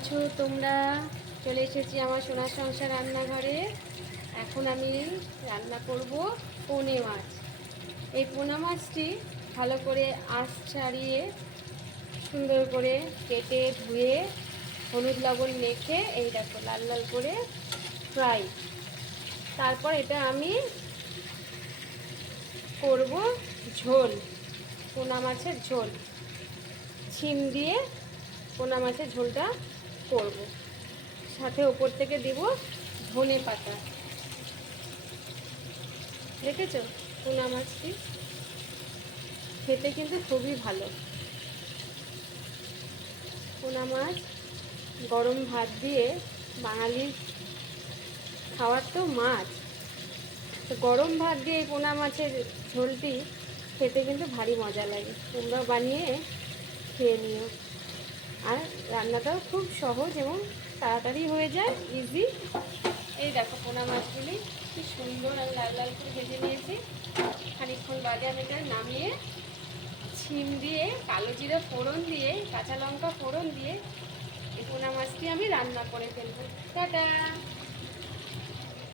আছো তোমরা? চলে এসেছি আমার সোনার সংসার রান্নাঘরে। এখন আমি রান্না করব পোনে মাছ। এই পোনা মাছটি ভালো করে আঁশ ছাড়িয়ে সুন্দর করে কেটে ধুয়ে হলুদ লবণ মেখে এই দেখো লাল লাল করে ফ্রাই। তারপর এটা আমি করব ঝোল, পোনা মাছের ঝোল, ছিম দিয়ে পোনা মাছের ঝোলটা করব। সাথে ওপর থেকে দেব ধনে পাতা। দেখেছো পোনা মাছটি খেতে কিন্তু খুবই ভালো। পোনা মাছ গরম ভাত দিয়ে, বাঙালির খাওয়ার তো মাছ, তো গরম ভাত দিয়ে এই পোনা মাছের ঝোলটি খেতে কিন্তু ভারী মজা লাগে। তোমরাও বানিয়ে খেয়ে নিও। আর রান্নাটাও খুব সহজ এবং তাড়াতাড়ি হয়ে যায়, ইজি। এই দেখো পোনা মাছগুলি কি সুন্দর আর লাল লাল করে ভেজে নিয়েছি। খানিকক্ষণ বাদে আমি এটা নামিয়ে ছিম দিয়ে, কালো জিরা ফোড়ন দিয়ে, কাঁচা লঙ্কা ফোড়ন দিয়ে এই পোনা মাছটি আমি রান্না করে ফেলবো। টাটা।